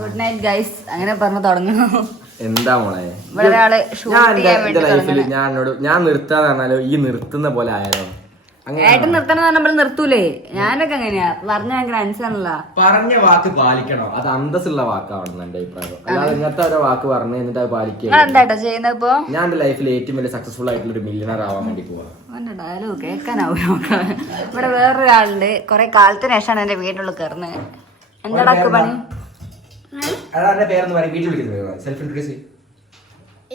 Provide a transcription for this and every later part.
Good night guys. അങ്ങനെ പറഞ്ഞു തുടങ്ങണു. എന്താ മോളെ ഞാൻ നിർത്താന്ന് പറഞ്ഞാലോ ഈ നിർത്തുന്ന പോലെ ആയാലോ? ഏട്ടൻ നിർത്തണം നമ്മൾ നിർത്തൂലേ. ഞാനൊക്കെ അങ്ങനെയാ പറഞ്ഞ ഭയങ്കര അനുസരണല്ല. പറഞ്ഞ വാക്ക് പാലിക്കണോ? അത് അന്തസ്സുള്ള വാക്കാണെന്ന് എന്റെ അഭിപ്രായം. അല്ലാതെ ഇങ്ങനത്തെ ഓരോ വാക്ക് പറഞ്ഞു എന്നിട്ട് അത് പാലിക്കുക. എന്താ ചെയ്യുന്നത് ഇപ്പൊ? ഞാൻ എന്റെ ലൈഫിൽ ഏറ്റവും വലിയ സക്സസ്ഫുൾ ആയിട്ടുള്ള ഒരു മില്യണർ ആവാൻ വേണ്ടി പോവാ. ഡയലോഗ് കേൾക്കാനാവും. ഇവിടെ വേറൊരാളുണ്ട്. കൊറേ കാലത്തിന് ശേഷമാണ് എന്റെ വീട്ടിലുള്ള കയറുന്നത്. എന്താ പണി? പേരെന്ന് പറയും. വീട്ടിൽ വിളിക്കുന്നത് സെൽഫ് ഇൻട്രൊഡ്യൂസ്.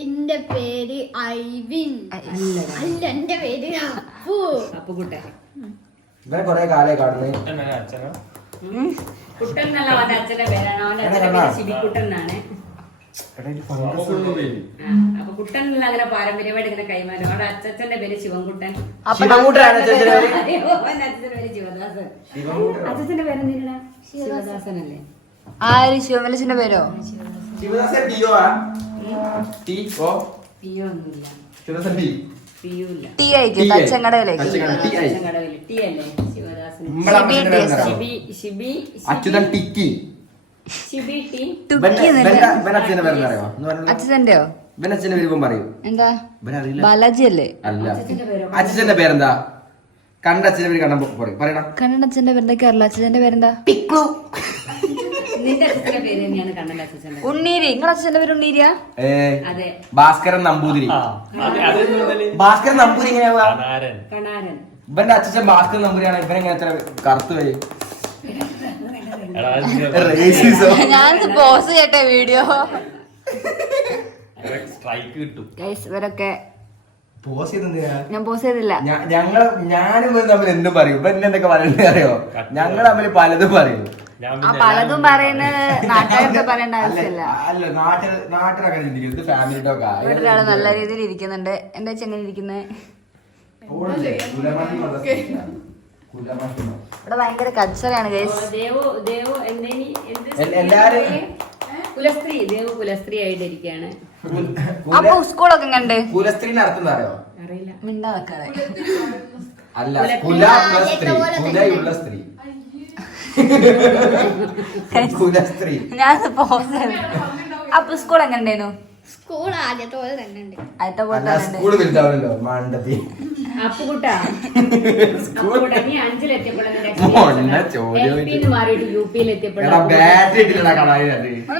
എന്റെ പേര് ഐവിൻ. അല്ല, എന്റെ പേര് അപ്പുകുട്ടൻ. ഇവരെ കൊറേ കാലേ കാണുന്നത്. കുട്ടൻ എന്നല്ല അവന്റെ അച്ഛന്റെ പേരാണ്. അവന്റെ അച്ഛന്റെ പേര് ശിബിക്കുട്ടൻ എന്നാണ്. അപ്പൊ കുട്ടൻ എന്നുള്ള അങ്ങനെ പാരമ്പര്യമായിട്ട് ഇങ്ങനെ കൈമാറും. അവരുടെ അച്ഛന്റെ പേര് ശിവൻകുട്ടൻ. അവന്റെ അച്ഛന്റെ പേര് ശിവദാസൻ. അച്ഛന്റെ പേരെന്തിനാ? ശിവദാസൻ അല്ലേ? ആര്? ശിവമലച്ചിന്റെ പേരോ? ശിവദാസൻ അച്ഛന്റെയോ? പറയൂ. എന്താ ബാലാജി അല്ലേ? അല്ല. അച്ഛന്റെ പേരെന്താ? കണ്ടച്ഛന്റെ പേര് പറയണം. കണ്ണടച്ഛന്റെ പേരെന്താ? കേരള അച്ഛന്റെ പേരെന്താ? ഉണ്ണീരി. നിങ്ങളെ അച്ഛന്റെ പേര് ഉണ്ണീരിയാ? ഭാസ്കരൻ നമ്പൂതിരി. ഭാസ്കരൻ നമ്പൂരി എങ്ങനെയാ? ഇവന്റെ അച്ഛൻ ഭാസ്കരൻ നമ്പൂരിയാണ്. ഇവനെങ്ങനെ എത്ര കറുത്തു പോയി? ഞാൻ പോസ് ചെയ്യട്ടെ വീഡിയോ. ഇവരൊക്കെ ഞാൻ പോസ് ചെയ്തില്ല. ഞാനും തമ്മിൽ എന്തും പറയും. ഇവൻ എന്തൊക്കെ പറയുന്നത് അറിയോ? ഞങ്ങൾ തമ്മിൽ പലതും പറയും. പലതും പറയുന്നത് നാട്ടുകാർക്ക് പറയേണ്ട ആവശ്യമില്ല. നാട്ടിലൊക്കെ ചിന്തിക്കുന്നത് ഫാമിലി ടോക്കാ. ഇവിടെ ഒരാള് നല്ല രീതിയിൽ ഇരിക്കുന്നുണ്ട്. എന്താ വെച്ചാൽ എങ്ങനെ ഇരിക്കുന്നത്? ഇവിടെ ഭയങ്കര കച്ചറയാണ് ഗൈസ്. എല്ലാരും കുലസ്ത്രീ ആയിട്ടിരിക്കാണ്. അപ്പൊ സ്കൂളൊക്കെ എങ്ങനെ? കുലസ്ത്രീ അർത്ഥം അറിയോ? അറിയില്ല. മിണ്ടാ വെക്കാതെ. അല്ല, കുല പ്ലസ് സ്ത്രീ. കുലയുള്ള സ്ത്രീ. ഞാൻ അപ്പൊ സ്കൂൾ എങ്ങനെ ഉണ്ടായിരുന്നു? സ്കൂൾ ആദ്യത്തെ പോലെ തന്നെ ഉണ്ട്.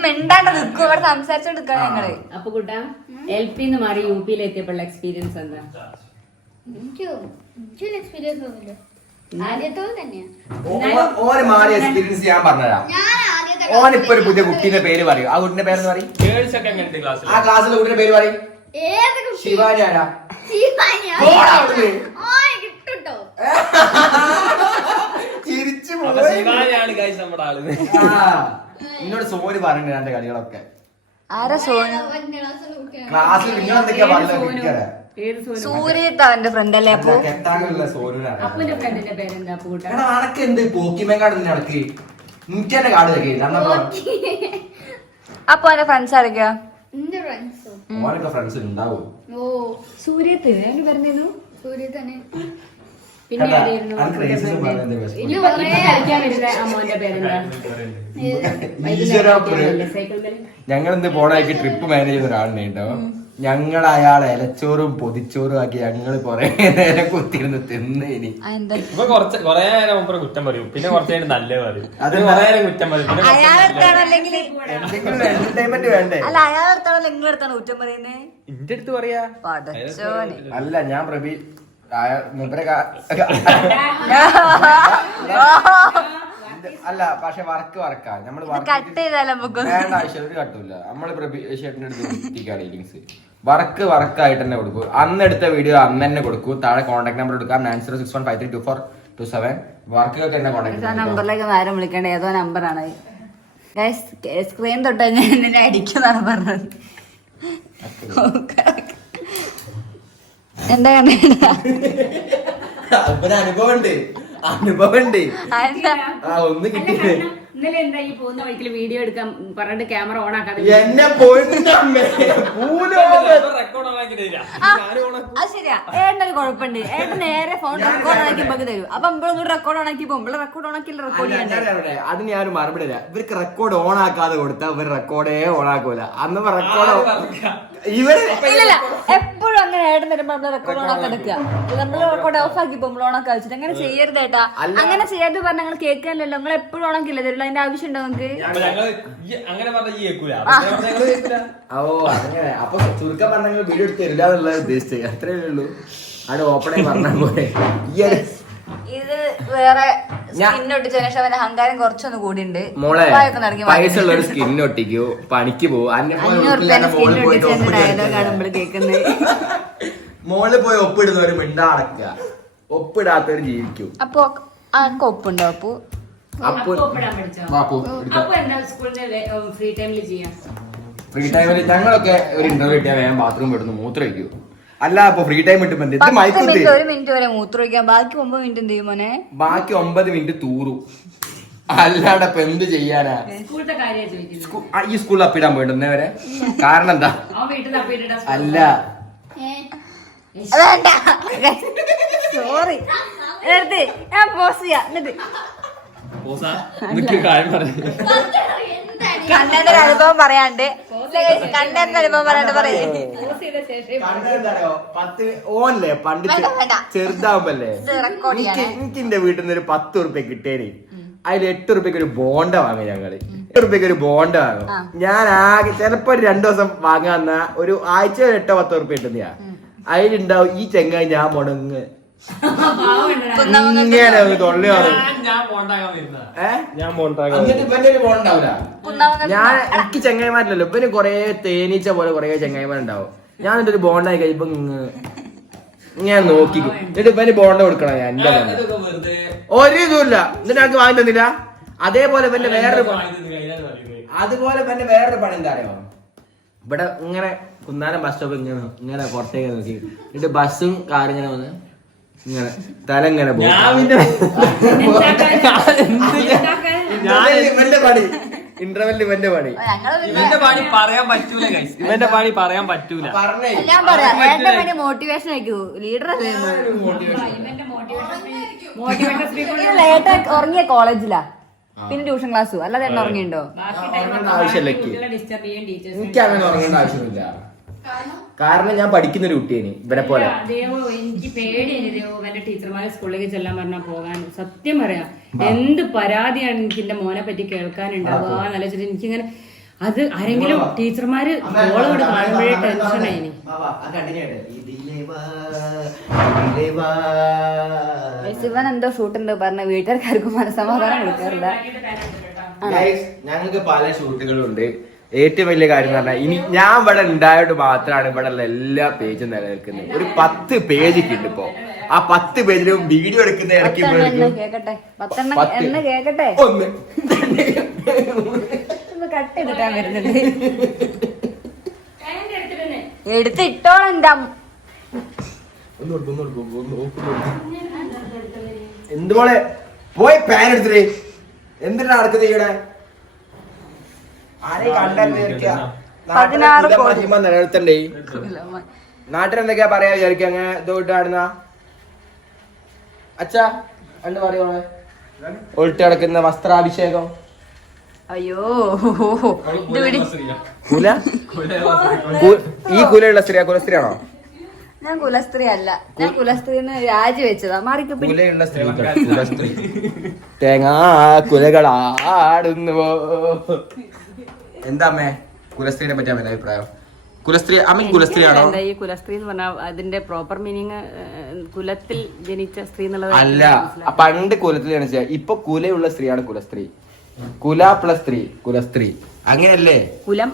മിണ്ടാണ്ട് നിൽക്കും. ഇവിടെ സംസാരിച്ചോണ്ടിരിക്കാണ് ഞങ്ങള്. അപ്പൊ കുട്ടാ LP മാറി UP എത്തിയപ്പോഴുള്ള എക്സ്പീരിയൻസ് എന്താ? എക്സ്പീരിയൻസ് ഒന്നുമില്ല. ആദ്യത്തെ പോലെ തന്നെയാ. ഓന് മാറിയ എക്സ്പീരിയൻസ് ഞാൻ പറഞ്ഞുതരാം. ഓനിപ്പോ ഒരു പുതിയ കുട്ടീന്റെ പേര് പറയും. ആ കുട്ടിന്റെ പേരെന്ന് പറയും. ആ ക്ലാസ്സിലെ കുട്ടിയുടെ പേര് പറയും. ശിവാനി ആരാ? ചിരിച്ചു എന്നോട് സോന് പറഞ്ഞിട്ടുണ്ട് എന്റെ കളികളൊക്കെ. ആരാ സോനു? ക്ലാസ്സിൽ നിങ്ങൾ എന്തൊക്കെയാ പറഞ്ഞത്? സൂര്യത്ത് അവന്റെ ഫ്രണ്ട് അല്ലേ? അപ്പൊ അപ്പുവിന്റെ ഫ്രണ്ടിന്റെ പേരെന്താ? അനക്ക് എന്ത് പോക്കിമേക്കാട് നടക്ക് നിന്റെ കാട് അപ്പൊ അവന്റെ ഫ്രണ്ട്സ് ആരൊക്കെയാ? ഓനൊക്കെ ഫ്രണ്ട്സ് ഉണ്ടാവും. സൂര്യത്ത് പറഞ്ഞിരുന്നു. സൂര്യ തന്നെ. പിന്നെ കളിക്കാൻ വരുന്ന അമ്മോന്റെ പേരെന്താ? ഞങ്ങൾ ഇന്ന് പോണാക്കി ട്രിപ്പ് മാനേജ് ചെയ്യുന്ന ഒരാളിനെ കേട്ടോ. ഞങ്ങൾ അയാളെ ഇലച്ചോറും പൊതിച്ചോറും ആക്കി ഞങ്ങൾ കൊറേ നേരം കുത്തിയിരുന്ന് തിന്നേനി. കൊറേ നേരം കുറ്റം പറയും, പിന്നെ കുറച്ചു നേരം നല്ല പറയും. അത് കൊറേ നേരം കുറ്റം പറയും. എന്റർടൈൻമെന്റ് വേണ്ടേ? അല്ല അയാളെടുത്താണോ നിങ്ങളെടുത്താണ് കുറ്റം പറയുന്നത്? എന്റെ അടുത്ത് പറയാ. അല്ല ഞാൻ പ്രഭി അല്ല പക്ഷെ വർക്കാ നമ്മള് കട്ട് ചെയ്താലും വേണ്ട ആവശ്യം ഒരു കട്ടില്ല. നമ്മള് പ്രഭീഷേട്ടന്റെ അടുത്ത് വർക്കായിട്ട് തന്നെ കൊടുക്കും. അന്ന് എടുത്ത വീഡിയോ അന്ന് തന്നെ കൊടുക്കും. താഴെ കോൺടാക്ട് നമ്പർ എടുക്കാം 9061532427. വർക്കൊക്കെ തന്നെ കോൺടാക്ട് നമ്പറിലേക്ക് ആരും വിളിക്കേണ്ട ഏതോ നമ്പറാണ്. സ്ക്രീൻ തൊട്ട് ഞാൻ എന്നെ അടിക്കുന്നാണ് പറഞ്ഞത്. എന്താ അനുഭവം ഉണ്ട്. ഒന്ന് കിട്ടിയത് ഇന്നലെ എന്താ ഈ പോകുന്ന വഴിക്കിൽ വീഡിയോ എടുക്കാൻ പറഞ്ഞിട്ട് ക്യാമറ ഓൺ ആക്കാതെ എന്നെ പൊന്നമ്മേ, ഭൂലോകം. റെക്കോർഡ് ഓണാക്കി തരില്ല. അത് ശരിയാ. ഏട്ടനൊരു കുഴപ്പമുണ്ട്. ഏട്ടൻ നേരെ ഫോൺ റെക്കോർഡ് ഓണാക്കി നമുക്ക് തരും. അപ്പൊ നമ്മളൊന്നും റെക്കോർഡ് ഓണാക്കി പോകുമ്പോൾ റെക്കോർഡ് ഓണാക്കില്ല റെക്കോർഡ് അല്ല, ചെയ്യണ്ടേ? ഞാൻ പറയട്ടെ, അതിന് ഞാൻ മറുപടി തരാം. ഇവർക്ക് റെക്കോർഡ് ഓൺ ആക്കാതെ കൊടുത്താൽ ഇവർ റെക്കോർഡേ ഓൺ ആക്കൂല. അന്ന് റെക്കോർഡ് ഇവര് ഇല്ലല്ല, എപ്പോഴും അങ്ങനെ ഏട്ടൻ വരുമ്പോ നമ്മള് റെക്കോർഡ് ഓണാക്കി എടുക്കുക. നമ്മള് റെക്കോർഡ് ഓഫ് ആക്കി പോകുമ്പോൾ ഓണാക്കി വെച്ചിട്ട് അങ്ങനെ ചെയ്യരുത് ഏട്ടാ. അങ്ങനെ ചെയ്യരുത് പറഞ്ഞാൽ ഞങ്ങൾ കേൾക്കാനല്ലോ. നിങ്ങൾ എപ്പോഴും ഓണാക്കില്ല തരില്ല. അതിന്റെ ആവശ്യം ഉണ്ടോ നിങ്ങൾക്ക്? അപ്പൊ ഞങ്ങള് അങ്ങനെ പറഞ്ഞ ഈ കേൾക്കൂല. ഞങ്ങള് കേൾക്കൂല. ഓ അങ്ങനെ. അപ്പൊ ചുരുക്കം പറഞ്ഞ വീഡിയോ എടുത്ത് തരില്ല എന്നുള്ളത് ഉദ്ദേശിച്ചത്. അത്രേ ഉള്ളൂ. അവിടെ ഓപ്പണായി പറഞ്ഞ പോലെ ഇത് വേറെ സ്കിന്നൊട്ടിച്ചതിന് ശേഷം അവന്റെ അഹങ്കാരം കുറച്ചൊന്ന് കൂടിയുണ്ട്. മോളെ പൈസ ഉള്ള ഒരു സ്കിൻ ഒട്ടിക്കൂ, പണിക്ക് പോകും. ഡയലോഗാണ് കേൾക്കുന്നത്. മോള് പോയി ഒപ്പിടുന്നവര് മിണ്ടാടക്കുക, ഒപ്പിടാത്തവര് ജീവിക്കും. അപ്പൊ ഒപ്പുണ്ടോ? അപ്പൊ ഫ്രീ ടൈമിൽ ചെയ്യാം. ഫ്രീ ടൈമിൽ ഞങ്ങളൊക്കെ ഒരു ഇന്റർവ്യൂ കിട്ടിയാൽ വേഗം ബാത്റൂം എടുത്ത് മൂത്രം ഒഴിക്കൂ. അല്ല, അപ്പൊ ഫ്രീ ടൈം കിട്ടുമ്പോ ഇത് മൈക്കുത്തി 1 മിനിറ്റ് വരെ മൂത്രം ഒഴിക്കാം. ബാക്കി 9 മിനിറ്റ് എന്ത് ചെയ്യും മോനെ? ബാക്കി 9 മിനിറ്റ് തൂറും. അല്ലാണ്ട് ഇപ്പൊ എന്ത് ചെയ്യാനാ? സ്കൂളത്തെ കാര്യം ചോദിക്കുന്നത്. ഈ സ്കൂളിൽ അപ്പിടാൻ പോയിട്ടുണ്ട് വരെ. കാരണം എന്താ? അല്ല, വേണ്ട, സോറി. ഞാൻ പോസ് ചെയ്യാം. എന്നിട്ട് കണ്ണന്റെ ഒരു അനുഭവം പറയാണ്ട് കണ്ണന്റെ അനുഭവം പറയാണ്ട് പറയേ. ഓല്ലേ പണ്ട് ചെറുതാവുമ്പല്ലേ റെക്കോർഡ് ചെയ്യാൻ എനിക്ക് എന്റെ വീട്ടിൽ നിന്ന് ഒരു 10 ഉറുപ്പ്യ കിട്ടേനി. അതിൽ 8 ഉറുപ്പ്യക്ക് ഒരു ബോണ്ട വാങ്ങി. ഞങ്ങള് 8 ഉറുപ്പ്യക്ക് ഒരു ബോണ്ട വാങ്ങും. ഞാൻ ആകെ ചിലപ്പോ 2 ദിവസം വാങ്ങാന്ന ഒരു ആഴ്ച 8-10 ഉറുപ്പ്യ കിട്ടുന്നയാ. അതിലുണ്ടാവും ഈ ചെങ്ങായി ഞാൻ മുടങ്ങ് ഇങ്ങനെ തൊള്ളി ഞാൻ. എനിക്ക് ചെങ്ങായിമാരില്ലല്ലോ. ഇവന് കൊറേ തേനീച്ച പോലെ കൊറേ ചെങ്ങായിമാരുണ്ടാവും. ഞാൻ എന്നിട്ട് ഒരു ബോണ്ടായി കഴിയുമ്പോ ഞാൻ നോക്കിക്കും. എന്നിട്ട് ഇവന് ബോണ്ട കൊടുക്കണം. ഞാൻ എന്റെ ഒരു ഇതുമില്ല. എന്നിട്ട് എനിക്ക് വാങ്ങി തന്നില്ല. അതേപോലെ ഇവന്റെ വേറൊരു പണി എന്താ അറിയോ? ഇവിടെ ഇങ്ങനെ കുന്നാനം ബസ് സ്റ്റോപ്പ് ഇങ്ങനെ പുറത്തേക്ക് നോക്കി എന്നിട്ട് ബസ്സും കാറും ഇങ്ങനെ വന്ന് ഇങ്ങനെ തല ഇങ്ങനെ ഇവന്റെ പണി ഇന്റർവെല്ലിൽ ഇവന്റെ പണി. ഇവന്റെ പണി പറയാൻ പറ്റൂല. ഇവന്റെ പണി പറയാൻ പറ്റൂല. ഞാൻ പറയാം. എന്റെ പണി മോട്ടിവേഷൻ ആയിക്കൂ. ലീഡർ ലേറ്റ് ഉറങ്ങിയ കോളേജിലാ, പിന്നെ ട്യൂഷൻ ക്ലാസ്സും. അല്ലാതെ എണ്ണ ഉറങ്ങിയുണ്ടോ? ആവശ്യമില്ല. എനിക്ക് അങ്ങനെ ഉറങ്ങേണ്ട ആവശ്യമില്ല. കാരണം ഞാൻ പഠിക്കുന്ന ഒരു കുട്ടിയാണ് ഇവരെ പോലെ. എനിക്ക് പേടിയാണ് ദേവന്റെ ടീച്ചർമാരെ സ്കൂളിലേക്ക് ചെല്ലാൻ പറഞ്ഞാൽ പോകാൻ. സത്യം പറയാം, എന്ത് പരാതിയാണ് എനിക്ക് എന്റെ മോനെ പറ്റി കേൾക്കാനുണ്ടാവുക എന്നല്ല. എനിക്കിങ്ങനെ അത് ആരെങ്കിലും ടീച്ചർമാര് കോളോട് കാണുമ്പോഴേ ടെൻഷനായിനി. ശിവൻ എന്തോ ഷൂട്ട് എന്തോ പറഞ്ഞ വീട്ടുകാർക്കും മനസ്സമാധാനം കൊടുക്കാറില്ല. ഞങ്ങൾക്ക് പല ഷൂട്ടുകളുണ്ട്. ഏറ്റവും വലിയ കാര്യം എന്ന് പറഞ്ഞാൽ ഇനി ഞാൻ ഇവിടെ ഉണ്ടായിട്ട് മാത്രമാണ് ഇവിടെ ഉള്ള എല്ലാ പേജും നിലനിൽക്കുന്നത്. ഒരു 10 പേജ് ഉണ്ട് ഇപ്പൊ. ആ 10 പേജിലും വീഡിയോ എടുക്കുന്ന ഇടയ്ക്ക് കേക്കട്ടെ കട്ട് ചെയ്തിട്ടാ വരുന്നുണ്ട്. എടുത്തിട്ടോളം എന്താ എന്തുപോലെ പോയി പാൻ എടുത്തിട്ട് എന്തിനാ നടക്കുന്നത് ഇവിടെ? നിലനിർത്തണ്ടേ? നാട്ടിലെന്തൊക്കെയാ പറയാ വിചാരിക്കും അങ്ങനെ ഇതോട്ട് ആടുന്ന അച്ഛാ എന്ത് പറയോ? ഒളിട്ട് കിടക്കുന്ന വസ്ത്രാഭിഷേകം. അയ്യോ, ഈ കുലയുള്ള സ്ത്രീ കുലസ്ത്രീയാണോ? ഞാൻ കുലസ്ത്രീ അല്ല. ഞാൻ കുലസ്ത്രീന്ന് രാജിവെച്ചതാ. കുലയുള്ള സ്ത്രീ കുലസ്ത്രീ തേങ്ങാ കുലകളാടുന്നുവോ? എന്താ അമ്മേ കുലസ്ത്രീനെ പറ്റി അമ്മേന്റെ അഭിപ്രായം? കുലസ്ത്രീ അമ്മ കുലസ്ത്രീയാണോ? ഈ കുലസ്ത്രീ എന്ന് പറഞ്ഞാൽ അതിന്റെ പ്രോപ്പർ മീനിങ് കുലത്തിൽ ജനിച്ച സ്ത്രീ എന്നുള്ളത് അല്ല. പണ്ട് കുലത്തിൽ ജനിച്ച, ഇപ്പൊ കുലയുള്ള സ്ത്രീയാണ് കുലസ്ത്രീ. കുല പ്ലസ് സ്ത്രീ കുലസ്ത്രീ, അങ്ങനെയല്ലേ? കുലം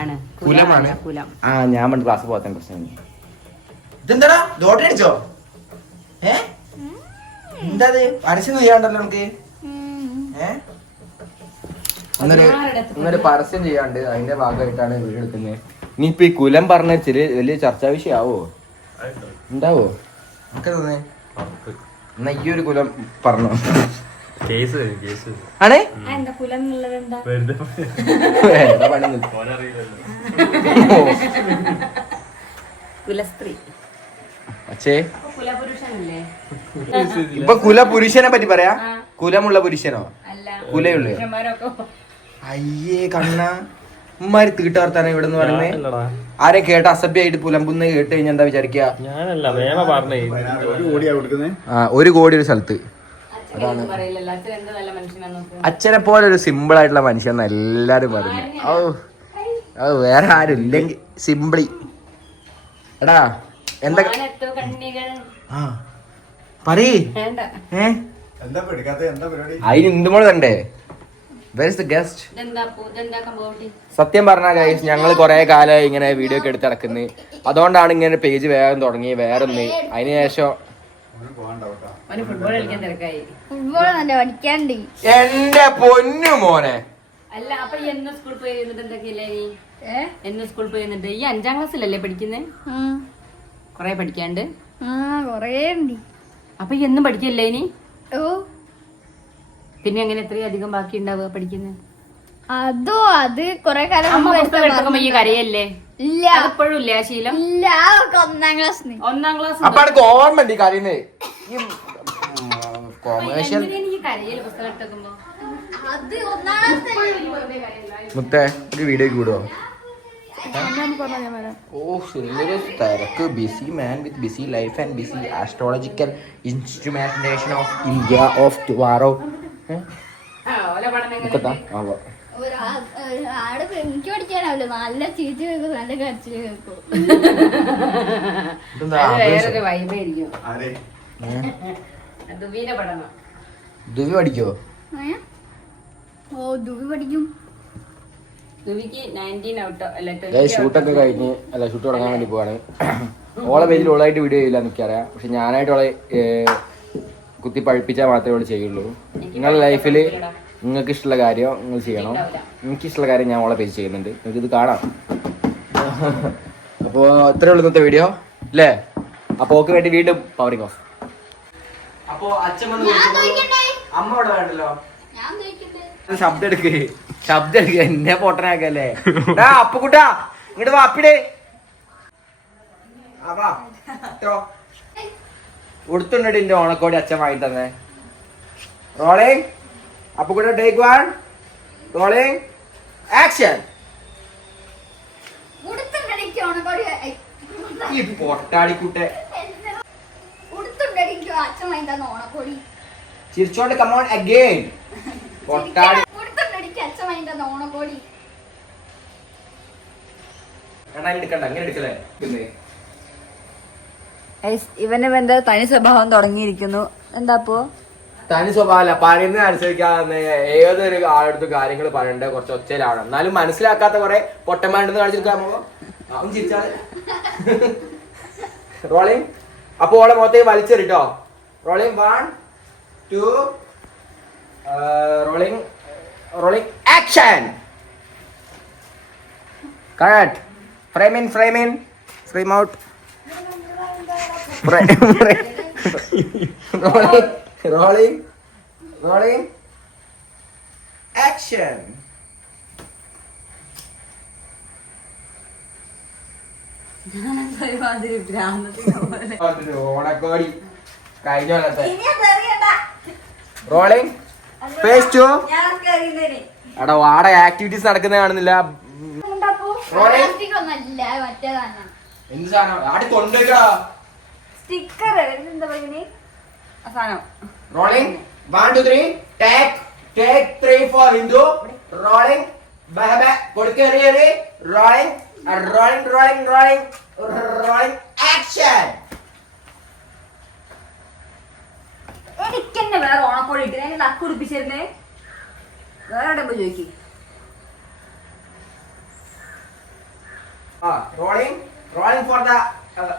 ആണ്, കുലമാണ്. കുലം. ആ ഞാൻ പണ്ട് ക്ലാസ് പോകാൻ പ്രശ്നം. ഇതെന്താടാ ലോട്ടറി അടിച്ചോ? എന്താ പരസ്യം ചെയ്യാണ്ടല്ലോ നമുക്ക്? ഇന്നൊരു പരസ്യം ചെയ്യാണ്ട് അതിന്റെ ഭാഗമായിട്ടാണ് വീഡിയോ എടുക്കുന്നത്. ഇനിയിപ്പൊ ഈ കുലം പറഞ്ഞ ചെറിയ വലിയ ചർച്ചാ വിഷയാവോ? ഉണ്ടാവോ? നമുക്ക് തോന്നേ എന്നാ ഈ ഒരു കുലം പറഞ്ഞോ. കേസ് ആണ് എന്താ കുലം എന്നുള്ളത് എന്താ? വെറുതെ വേറെ പണിയൊന്നും. ഓനറിയില്ലല്ലോ. കുലസ്ത്രീ. അച്ഛേ അപ്പൊ കുലപുരുഷനല്ലേ? ഇപ്പൊ കുല പുരുഷനെ പറ്റി പറയാ. കുലമുള്ള പുരുഷനോ? അല്ല, കുലയുള്ള പുരുഷന്മാരൊക്കെ അയ്യേ കണ്ണ ഉമ്മാര് തീട്ട വർത്താനം ഇവിടെ നിന്ന് പറയുന്നത്. ഞാനല്ലടാ. ആരെ കേട്ട അസഭ്യമായിട്ട് പുലമ്പുന്ന കേട്ട് കഴിഞ്ഞാൽ എന്താ വിചാരിക്കുക? ഞാനല്ല, മേമ പറഞ്ഞേ. ഒരു കോടി ഒരു സ്ഥലത്ത്. അച്ഛനൊന്നും പറയില്ലല്ലോ. അച്ഛൻ എന്ത് നല്ല മനുഷ്യനാന്ന് നോക്ക്. അച്ഛനെ പോലെ ഒരു സിമ്പിൾ ആയിട്ടുള്ള മനുഷ്യൻ എല്ലാരും പറഞ്ഞു. ഓ വേറെ ആരും ഇല്ലെങ്കിൽ സിംപിളി. എടാ എന്താ മാനത്തോ കണ്ണികൾ ആ പറയ്. വേണ്ട. അതിന് ഇന്ദുമോള് കണ്ടേ. Where is the guest? ഇതെന്താ കമ്പോട്ടി? സത്യം പറഞ്ഞ ഗൈസ് ഞങ്ങൾ കുറെ കാലമായി ഇങ്ങനെ വീഡിയോ ഒക്കെ എടുത്ത് നടക്കുന്നത്. അതുകൊണ്ടാണ് ഇങ്ങനെ പേജ് വേഗം തുടങ്ങി. വേറൊന്ന് അതിനുശേഷം അവന് ഫുട്ബോൾ കളിക്കാൻ തിരക്കായി. ഫുട്ബോൾ നല്ല പഠിക്കാണ്ട്. എന്റെ പൊന്നു മോനെ. അല്ല, അപ്പൊ ഈ എന്ന് സ്കൂളിൽ പോയി ഇരുന്നിട്ട് എന്തൊക്കെയല്ലേ നീ? എന്ന് സ്കൂളിൽ പോയി ഇരുന്നിട്ട് ഈ 5ാം ക്ലാസ്സിലല്ലേ പഠിക്കുന്നേ? കൊറേ പഠിക്കാണ്ട്. കൊറേ ഉണ്ട്. അപ്പൊ ഈ എന്നും പഠിക്കല്ലേ ഇനി? ഓ പിന്നെ എങ്ങനെ എത്രയും അധികം ബാക്കി ഉണ്ടാവുക പഠിക്കുന്നത്? അത് കൊറേ കാലം അമ്മ മുമ്പ് പുസ്തകം എടുക്കുമ്പോ ഈ കരയല്ലേ? ഇല്ല അതിപ്പോഴും ഇല്ലേ ആ ശീലം? ഇല്ല, അതൊക്കെ 1ാം ക്ലാസ്സിന്. 1ാം ക്ലാസ് അപ്പൊ എനിക്ക് ഓർമ്മ ഉണ്ട് ഈ കാര്യന്ന്. ഈ കൊമേഴ്ഷ്യൽ ഈ കരയല്ലേ പുസ്തകം എടുക്കുമ്പോ? അത് 1ാം ക്ലാസ്. മുത്തേ ഒരു വീഡിയോക്ക് വിടുവോ? ഓ ശരി തിരക്ക്. Busy man with busy life and busy astrological instrumentation of India of tomorrow. ആട് എനിക്ക് പഠിക്കാനാവില്ല. നല്ല ചീച്ച കേൾക്കും, നല്ല കരച്ചിൽ കേൾക്കും. അത് വേറൊരു വൈബായിരിക്കും. ദുബീനെ പഠനം. ദുബി പഠിക്കോ? ഓ ദുബി പഠിക്കും. ദുബിക്ക് 19 ഔട്ട് അല്ല ഷൂട്ടൊക്കെ കഴിഞ്ഞ് ഷൂട്ട് തുടങ്ങാൻ വേണ്ടി പോവാണ്. ഓളെ പേജിൽ ഓളായിട്ട് വീഡിയോ ചെയ്യില്ല എനിക്കറിയാം. പക്ഷെ ഞാനായിട്ട് ഓളെ കുത്തി പഴിപ്പിച്ചാൽ മാത്രമേ ഓള് ചെയ്യുള്ളൂ. നിങ്ങളുടെ ലൈഫിൽ നിങ്ങൾക്ക് ഇഷ്ടമുള്ള കാര്യം നിങ്ങൾ ചെയ്യണം. എനിക്കിഷ്ടമുള്ള കാര്യം ഞാൻ ഓളെ പേജ് ചെയ്യുന്നുണ്ട്. നിങ്ങൾക്ക് ഇത് കാണാം. അപ്പോൾ ഇത്രയേ ഉള്ളൂ ഇന്നത്തെ വീഡിയോ അല്ലേ? അപ്പോൾ ഓക്ക് വേണ്ടി വീണ്ടും പവറിംഗ് ഓഫ്. അപ്പോ അച്ഛൻ അമ്മ ഇവിടെ വേണ്ടല്ലോ. ശബ്ദം എടുക്ക് എന്നെ പൊട്ടനാക്കല്ലേ. അപ്പുകുട്ടാ ഇങ്ങോട്ട് വാപ്പിടേ. ഉടുത്തുണ്ടടി എന്റെ ഓണക്കോടി അച്ഛൻ വാങ്ങി തന്നെ. റോളിംഗ്. അപ്പുകുട്ട ടേക്ക് 1 റോളിംഗ് ആക്ഷൻ. ഈ പൊട്ടാടിക്കുട്ടെ ചിരിച്ചോണ്ട് കമോൺ അഗൈൻ. പൊട്ടാടി ഇവന് എന്താ തനി സ്വഭാവം തുടങ്ങിയിരിക്കുന്നു. എന്താപ്പോ തനി സ്വഭാവമല്ല, പറയുന്നത് അനുസരിക്കാതെ ഏതൊരു ആളെടുത്ത് കാര്യങ്ങൾ പറയണ്ട കുറച്ച് ഒച്ചയിലാണ്. എന്നാലും മനസ്സിലാക്കാത്ത കുറെ പൊട്ടന്മാരുണ്ടെന്ന് കാണിച്ചിരിക്കാമോ? അവൻ ചിരിച്ചാൽ റോളിംഗ്. അപ്പൊ ഓളെ മൊത്തം വലിച്ചെറിട്ടോ. Rolling 1 2 rolling rolling action. Cut. Frame in frame out. Rolling action. ഓണക്കോടി കഴിഞ്ഞ റോളിംഗ് ഫേസ് 2. എടാ വാട ആക്ടിവിറ്റീസ് നടക്കുന്ന കാണുന്നില്ല. എന്ത് സാധനം ആടി കൊണ്ടുപോയിക്കടാ. സ്റ്റിക്കർ എന്താ പറയുന്നത് സാധനം. Rolling 1 2 3 take 3 4 Indu. റോളിംഗ് കൊടുക്കേറി rolling rolling rolling rolling rolling action. എനിക്കെന്നെ വേറെ ഓണക്കോടി ഇട്ട് ഞാൻ നക്ക് ഉടുപ്പിച്ചിരുന്നേ. വേറെ എവിടെ പോയി ചോദിക്കും. Rolling for the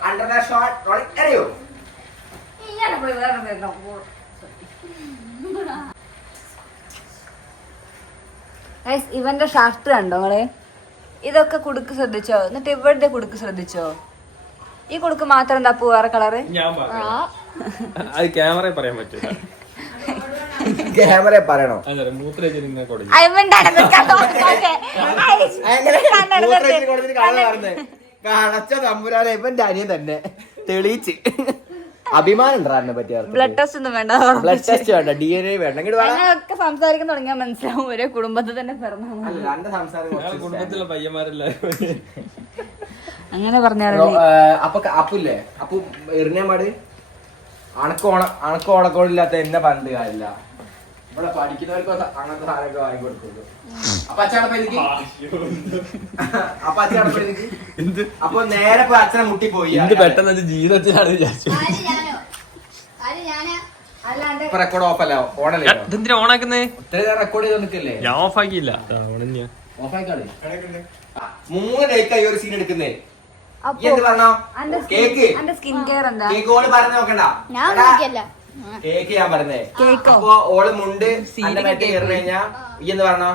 under the shot. Rolling area. ഇങ്ങനെ പോയി വേറെ ഇവന്റെ ഷർട്ട് കണ്ടോ നിങ്ങള്? ഇതൊക്കെ കുടുക്ക് ശ്രദ്ധിച്ചോ? എന്നിട്ട് ഇവരുടെ കുടുക്ക് ശ്രദ്ധിച്ചോ? ഈ കുടുക്ക് മാത്രം എന്താ വേറെ കളറ്? ഞാൻ ക്യാമറ പറയാൻ പറ്റില്ല. ക്യാമറ പറയണോ? അതെ മൂത്ര ഇങ്ങനെ കൊടുക്കും. കണച്ച തമ്പുരാനെ ഇവന്റെ അനിയൻ തന്നെ തെളിയിച്ച്. അഭിമാനം ഉണ്ടോ അതിനെ പറ്റി? ബ്ലഡ് ടെസ്റ്റ് ഒന്നും വേണ്ട, ബ്ലഡ് ടെസ്റ്റ് വേണ്ട, DNA വേണ്ട. ഞങ്ങളൊക്കെ സംസാരിക്കാൻ തുടങ്ങിയാൽ മനസ്സിലാവും ഒരേ കുടുംബത്തിൽ തന്നെ പിറന്നു. എന്റെ സംസാരം കുടുംബത്തിലെ പയ്യന്മാരെല്ലാരും അങ്ങനെ പറഞ്ഞാൽ അപ്പില്ലേ അപ്പു എറിഞ്ഞാട് അണക്കോണക്കോടില്ലാത്ത എന്നെ പറഞ്ഞിട്ട് കാര്യമില്ല. ഇവിടെ പഠിക്കുന്നവർക്ക് അങ്ങനത്തെ സാധനമൊക്കെ വാങ്ങി കൊടുക്കുള്ളൂ. അപ്പൊ നേരെ അച്ഛനെ മുട്ടിപ്പോയി. പെട്ടെന്ന് ജീവിതത്തിലാണ് വിചാരിച്ചു. റെക്കോർഡ് ഓഫ് അല്ല, ഓണല്ലേ? ഇതെന്തിനാ ഓണാക്കുന്നേ? റെക്കോർഡ് ചെയ്ത് നിൽക്കല്ലേ? ഞാൻ ഓഫ് ആക്കിയില്ല. ഓഫായിക്കാളെ 3 ഡേക്കായി ഒരു സീൻ എടുക്കുന്നേ. എന്ത് പറഞ്ഞോ? കേക്ക് സ്കിൻ കെയർ എന്താ? കേക്ക് ഓള് പറഞ്ഞു നോക്കണ്ട. ഞാൻ നോക്കിയല്ല. കേക്ക് ഞാൻ പറഞ്ഞേ. കേക്കോ? അപ്പൊ ഓള് മുണ്ട് അന്റെ മറ്റേ കയറി കഴിഞ്ഞാ ഈ എന്ത് പറഞ്ഞോ?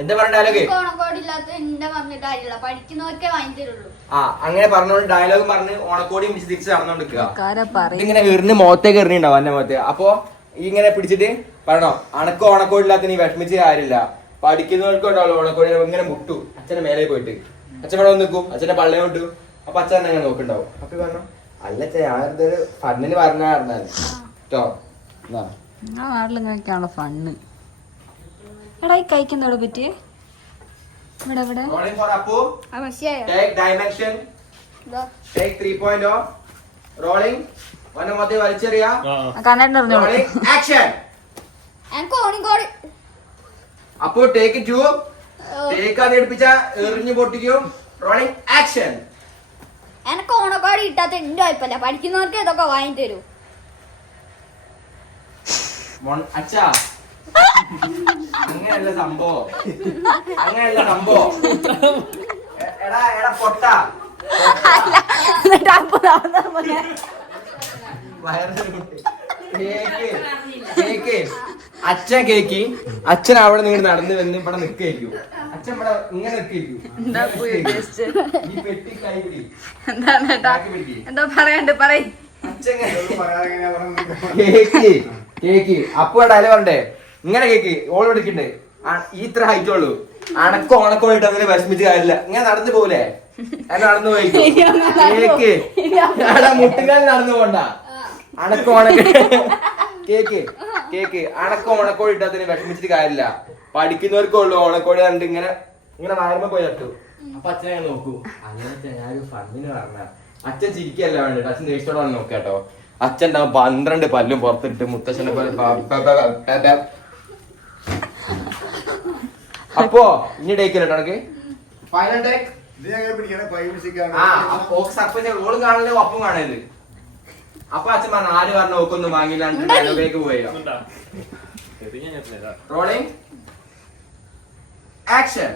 എന്താ പറഞ്ഞ ഡയലോഗ്? ഓണക്കോടില്ലാത്ത എന്റെ പറഞ്ഞിട്ട് കാര്യമില്ല, പഠിക്കുന്നവർക്കേ വാങ്ങി തരുള്ളൂ. അങ്ങനെ പറഞ്ഞോണ്ട് ഡയലോഗ് പറഞ്ഞ് ഓണക്കോടി പിടിച്ച് തിരിച്ച് നടന്നോണ്ടിരിക്കുക. ഇങ്ങനെ എറിഞ്ഞ് മുഖത്തേക്ക് എറിഞ്ഞിണ്ടാവും എന്റെ മുഖത്ത്. അപ്പൊ ഇങ്ങനെ പിടിച്ചിട്ട് പറഞ്ഞോ, അണക്ക് ഓണക്കോടില്ലാത്ത നീ വിഷമിച്ച കാര്യമില്ല, പഠിക്കുന്നവർക്ക് ഉണ്ടാവുള്ളൂ ഓണക്കോടി. ഇങ്ങനെ മുട്ടു അച്ഛന്റെ മേലെ പോയിട്ട് അച്ഛൻ ഇവിടെ വന്ന് നിൽക്കും, അച്ഛന്റെ പള്ളയെ വിട്ടു. അപ്പൊ അച്ഛൻ അങ്ങനെ നോക്കുന്നുണ്ടാവും. അപ്പൊ പറഞ്ഞു അല്ല ഞാനൊരു ഫണ്ണിന് പറഞ്ഞാൽ കേട്ടോ. നാട്ടിലിങ്ങനെയൊക്കെയാണോ ഫണ്ണ്? എടാ ഈ കഴിക്കുന്നവിടെ പറ്റിയേ ഇവിടെ ഇവിടെ വലിച്ചെറിയാ. അപ്പോ ടേക്ക് 2 ടേക്ക് അത് എടുപ്പിച്ച എറിഞ്ഞു പൊട്ടിക്കും. Rolling action. എനക്ക് ഓണക്കോടി ഇട്ടാത്ത എന്റെ വായ്പല്ല, പഠിക്കുന്നവർക്ക് ഇതൊക്കെ വാങ്ങി തരൂ. അച്ഛാ അങ്ങനെയല്ല സംഭവം, അങ്ങനെയല്ല സംഭവം. എടാ എടാ പൊട്ട കേക്ക് അച്ഛൻ കേക്ക്. അച്ഛൻ അവിടെ നിങ്ങൾ നടന്നു വന്ന് ഇവിടെ നിൽക്കും. അച്ഛൻ ഇവിടെ ഇങ്ങനെ എന്താ പറയാണ്ട് പറയ്. കേക്ക് കേക്ക് അപ്പൊ ഡയലോഗ് പറഞ്ഞേ. ഇങ്ങനെ കേക്ക് ഓള് വിളിക്കണ്ടേ ഇത്ര ഹൈറ്റ് ഉള്ളൂ. അണക്കോ ഓണക്കോ ഇട്ട് അങ്ങനെ വിഷമിച്ച് കാര്യമില്ല. ഇങ്ങനെ നടന്നു പോലെ നടന്നു പോയി കേക്ക്. മുട്ടുകാൽ നടന്നു പോണ്ട. അണക്കോ ഓണക്ക കേക്ക് കേക്ക് അണക്കോ ഓണക്കോടി ഇട്ടതിന് വിഷമിച്ചിട്ട് കാര്യമില്ല, പഠിക്കുന്നവർക്കേ ഉള്ളൂ ഓണക്കോടി കണ്ട് ഇങ്ങനെ ഇങ്ങനെ വാരമ്പോ പോയി തട്ടു. അപ്പൊ അച്ഛനെ നോക്കൂ. അങ്ങനെ ഞാനൊരു ഫണ്ടിന് പറഞ്ഞ അച്ഛൻ ചിരിക്കല്ല വേണ്ടിട്ട് അച്ഛൻ ദേഷ്യത്തോടെ വന്ന് നോക്കാട്ടോ. അച്ഛൻ ഉണ്ടാവും 12 പല്ലും പുറത്തിട്ട് മുത്തച്ഛനെ പോലെ. അപ്പോ ഇനി ടേക്കില്ലട്ടോ എനിക്ക് ഫൈനൽ ടേക്ക്. ഓളും കാണില്ല ഒപ്പം കാണരുത്. അപ്പൊ അച്ഛൻ പറഞ്ഞു ആര് പറഞ്ഞു നോക്കൊന്നും വാങ്ങിയില്ലാണ്ട് പോയോ. Rolling action.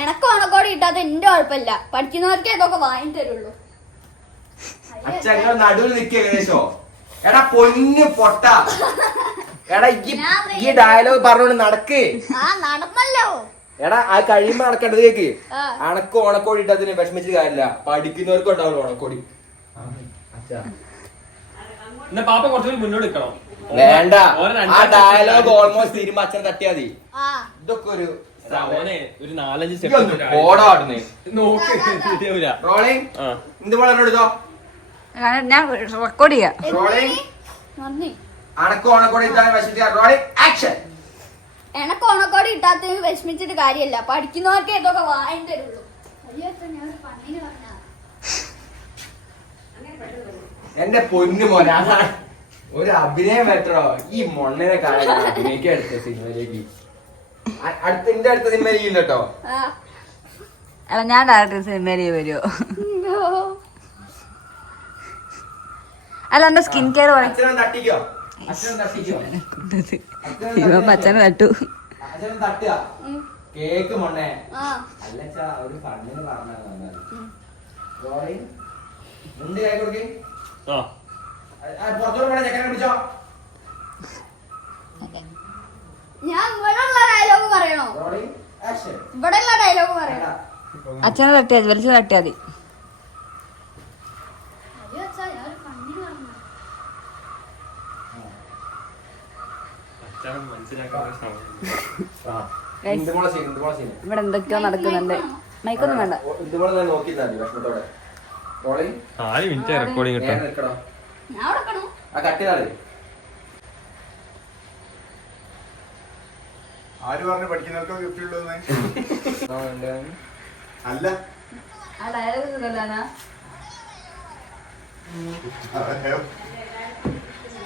എനക്ക് ഓണക്കോടി ഇട്ടാത്ത എന്റെ കുഴപ്പമില്ല, പഠിക്കുന്നവർക്കേ ഇതൊക്കെ വാങ്ങി തരുള്ളൂ. അച്ഛൻ നടുവിൽ നിൽക്കുക ഏകദേശോ. എടാ പൊന്നു പൊട്ട. എടാ ഈ ഡയലോഗ് പറഞ്ഞോണ്ട് നടക്ക്. നടന്നല്ലോ. എടാ ആ കഴിയുമ്പോ നടക്കേണ്ടത് കേക്ക്. അണക്ക് ഓണക്കോടി ഇട്ടതിന് വിഷമിച്ചിട്ട് കാര്യമില്ല, പഠിക്കുന്നവർക്കും ഉണ്ടാവുള്ളൂ ഓണക്കോടി. പാപ്പ കുറച്ചുകൂടി മുന്നോട്ട് നിൽക്കണം. വേണ്ട ആ ഡയലോഗ് ഓൾമോസ്റ്റ് തീരുമ്പോ അച്ഛനെ തട്ടിയാ മതി. ഇതൊക്കെ ഒരു ഒരു 4-5 സ്റ്റെപ്പ് റോളിംഗ്. എന്ത് വളരെടുത്തോ ഞാൻ റെക്കോർഡ് ചെയ്യാം. അണക്ക് ഓണക്കോടി ഇട്ടാൻ വിഷമിച്ച റോളിംഗ് ആക്ഷൻ. എനക്ക് ഓണക്കോടി ഇട്ടാത്തതിന് വിഷമിച്ചിട്ട് കാര്യമില്ല, പഠിക്കുന്നവർക്കേ ഇതൊക്കെ വാങ്ങി തരുള്ളൂ. എന്റെ പൊന്നു മോനെ അതാണ് ഒരു അഭിനയം പറ്റോ. ഈ മൊണ്ണനെ കാണാൻ അഭിനയിക്കാൻ അടുത്ത സിനിമയിലേക്ക് എന്റെ അടുത്ത സിനിമയിലേക്ക് ഇല്ല കേട്ടോ. അല്ല ഞാൻ ഡയറക്ടർ സിനിമയിലേക്ക് വരുമോ? അല്ല എന്റെ സ്കിൻ കെയർ അച്ഛനെ തട്ടിക്കോ. അച്ഛനെ തട്ടിക്കോ. അച്ഛനെ തട്ടു. അച്ഛനെ തട്ടുക. കേക്ക് മൊണ്ണേ അല്ലച്ചാ ഒരു ഫണ്ടിന് പറഞ്ഞാൽ മുണ്ട് കൈ കൊടുക്കേ. പുറത്തോട്ട് പോണേ ചെക്കനെ പിടിച്ചോ. ഞാൻ ഇവിടെയുള്ള ഡയലോഗ് പറയണോ? ഇവിടെയുള്ള ഡയലോഗ് പറയണോ? അച്ഛനെ തട്ടിയാതി, വലിച്ചു തട്ടിയാതി. ഇവിടെ എന്തൊക്കെയോ നടക്കുന്നുണ്ട്. മൈക്കൊന്നും വേണ്ട. 4 മിനിറ്റ് റെക്കോർഡിങ് കിട്ടും. ഞാൻ കൊടുക്കണോ? ആര് പറഞ്ഞു പഠിക്കുന്നവർക്ക് ഗിഫ്റ്റ് ഉള്ളതെന്ന്? അല്ല ആ ഡയലോഗ്